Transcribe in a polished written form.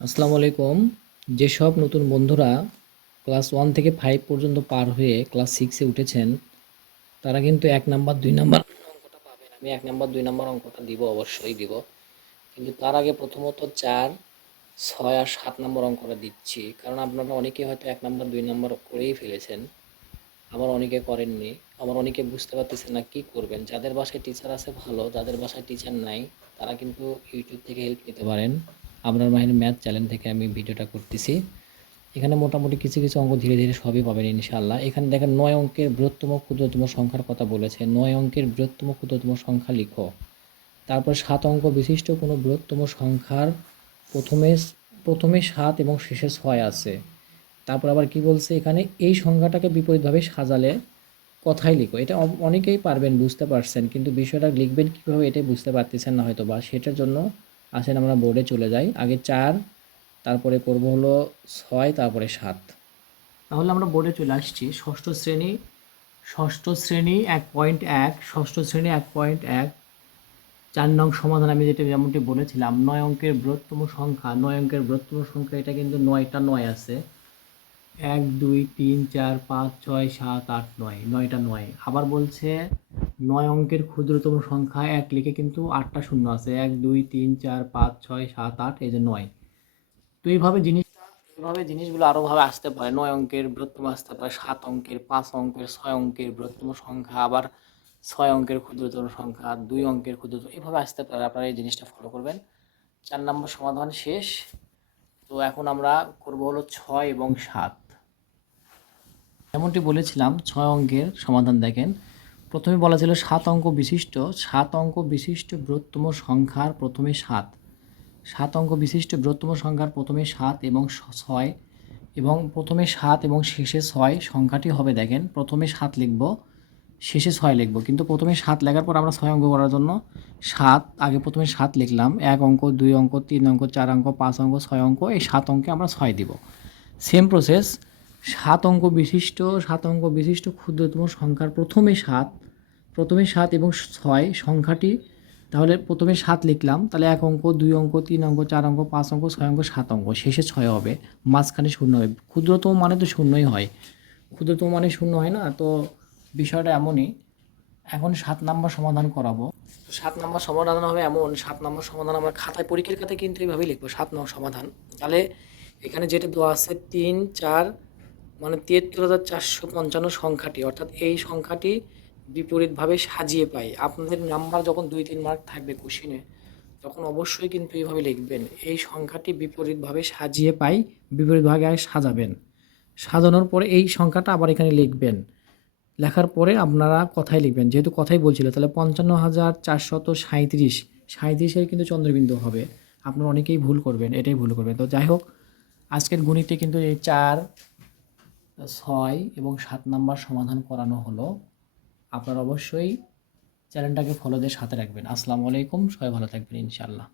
আসসালামু আলাইকুম। যেসব নতুন বন্ধুরা ক্লাস 1 থেকে 5 পর্যন্ত পার হয়ে ক্লাস 6 এ উঠেছেন, তারা কিন্তু ১ নাম্বার ২ নাম্বার অঙ্কটা পাবেন। আমি ১ নাম্বার ২ নাম্বার অঙ্কটা দিব, অবশ্যই দিব। কিন্তু তার আগে প্রথমত ৪, ৬ আর ৭ নাম্বার অঙ্কটা দিচ্ছি। কারণ আপনারা অনেকেই হয়তো ১ নাম্বার ২ নাম্বার করেই ফেলেছেন। আবার অনেকে করেননি। আবার অনেকে বুঝতে পারতেছেন না কি করবেন। যাদের বাসায় টিচার আছে ভালো, যাদের বাসায় টিচার নাই তারা কিন্তু ইউটিউব থেকে হেল্প নিতে পারেন। আবরার মাহির ম্যাথ চ্যানেল থেকে আমি ভিডিওটা করতেছি। এখানে মোটামুটি কিছু কিছু অঙ্ক ধীরে ধীরে সবই পাবেন ইনশাআল্লাহ। এখানে দেখেন ৯ অঙ্কের বৃহত্তম ক্ষুদ্রতম সংখ্যার কথা বলেছে। ৯ অঙ্কের বৃহত্তম ক্ষুদ্রতম সংখ্যা লিখো। তারপর ৭ অঙ্ক বিশিষ্ট কোনো বৃহত্তম সংখ্যার প্রথমে প্রথমে ৭ এবং শেষে ৬ আছে। তারপর আবার কি বলছে এখানে, এই সংখ্যাটাকে বিপরীতভাবে সাজালে কথাই লিখো। এটা অনেকেই পারবেন, বুঝতে পারছেন, কিন্তু বিষয়টা লিখবেন কীভাবে এটাই বুঝতে পারতেছেন না হয়তো বা। সেটার জন্য আসেন আমরা বোর্ডে চলে যাই। আগে ৪, তারপরে করব হলো ৬, তারপরে ৭। তাহলে আমরা বোর্ডে চলে আসছি। ষষ্ঠ শ্রেণী ১.১, ষষ্ঠ শ্রেণী ১.১, ৪ নং সমাধান। আমি যেমনটি বলেছিলাম, ৯ অঙ্কের বৃহত্তম সংখ্যা, ৯ অঙ্কের বৃহত্তম সংখ্যা, এটা কিন্তু ৯টা ৯ আছে। ১, ২, ৩, ৪, ৫, ৬, ৭, ৮, ৯, ৯টা ৯। আবার বলছে ৯ অঙ্কের ক্ষুদ্রতম সংখ্যা, ১ লিখে কিন্তু ৮টা শূন্য আছে। ১, ২, ৩, ৪, ৫, ৬, ৭, ৮, এই যে ৯। তো এইভাবে জিনিসগুলো আরও ভাবে আসতে পারে। ৯ অঙ্কের বৃহত্তম আসতে পারে, ৭ অঙ্কের, ৫ অঙ্কের, ৬ অঙ্কের বৃহত্তম সংখ্যা, আবার ৬ অঙ্কের ক্ষুদ্রতম সংখ্যা, ২ অঙ্কের ক্ষুদ্রতম, এভাবে আসতে পারে। আপনারা এই জিনিসটা ফলো করবেন। ৪ নম্বর সমাধান শেষ। তো এখন আমরা করব হলো ৬ এবং ৭। যেমনটি বলেছিলাম ৬ অঙ্কের সমাধান দেখেন। প্রথমে বলা ছিল ৭ অঙ্ক বিশিষ্ট বৃহত্তম সংখ্যার প্রথমে ৭। ৭ অঙ্ক বিশিষ্ট বৃহত্তম সংখ্যার প্রথমে ৭ এবং ৬, এবং প্রথমে ৭ এবং শেষে ৬ সংখ্যাটি হবে। দেখেন প্রথমে ৭ লিখব, শেষে ৬ লিখব, কিন্তু প্রথমে ৭ লেখার পর আমরা ৬ অঙ্ক করার জন্য আগে প্রথমে ৭ লিখলাম। ১ অঙ্ক, ২ অঙ্ক, ৩ অঙ্ক, ৪ অঙ্ক, ৫ অঙ্ক, ৬ অঙ্ক, এই ৭ অঙ্কে আমরা ৬ দিব। Same process. ৭ অঙ্ক বিশিষ্ট ক্ষুদ্রতম সংখ্যার প্রথমে ৭ এবং ৬ সংখ্যাটি, তাহলে প্রথমে ৭ লিখলাম, তাহলে ১ অঙ্ক, ২ অঙ্ক, ৩ অঙ্ক, ৪ অঙ্ক, ৫ অঙ্ক, ৬ অঙ্ক, ৭ অঙ্ক, শেষে ৬ হবে, মাঝখানে শূন্য হবে। ক্ষুদ্রতম মানে তো শূন্যই হয়, ক্ষুদ্রতম মানে শূন্য হয় না? তো বিষয়টা এমনই। এখন ৭ নাম্বার সমাধান করাবো। ৭ নাম্বার সমাধান হবে এমন, ৭ নাম্বার সমাধান আমরা খাতায়, পরীক্ষার খাতায় কিন্তু এইভাবেই লিখবো ৭ নং সমাধান। তাহলে এখানে যেটা দেওয়া আছে ৩, ৪, মানে ৭৩,৪৫৫ সংখ্যাটি, অর্থাৎ এই সংখ্যাটি বিপরীতভাবে সাজিয়ে পাই। আপনাদের নাম্বার যখন ২-৩ মার্ক থাকবে কোশ্চেনে, তখন অবশ্যই কিন্তু এইভাবে লিখবেন, এই সংখ্যাটি বিপরীতভাবে সাজিয়ে পাই, বিপরীতভাবে আগে সাজাবেন। সাজানোর পরে এই সংখ্যাটা আবার এখানে লিখবেন। লেখার পরে আপনারা কথাই লিখবেন, যেহেতু কথাই বলছিল, তাহলে ৫৫,৪৩৭, ৩৭-এর কিন্তু চন্দ্রবিন্দু হবে। আপনারা অনেকেই ভুল করবেন, এটাই ভুল করবেন। তো যাই হোক, আজকের গণিতে কিন্তু এই ৪, ৬ এবং ৭ নাম্বার সমাধান করানো হলো। আপনারা অবশ্যই চ্যানেলটাকে ফলো দিয়ে সাথে রাখবেন। আসসালামু আলাইকুম, সবাই ভালো থাকবেন ইনশাআল্লাহ।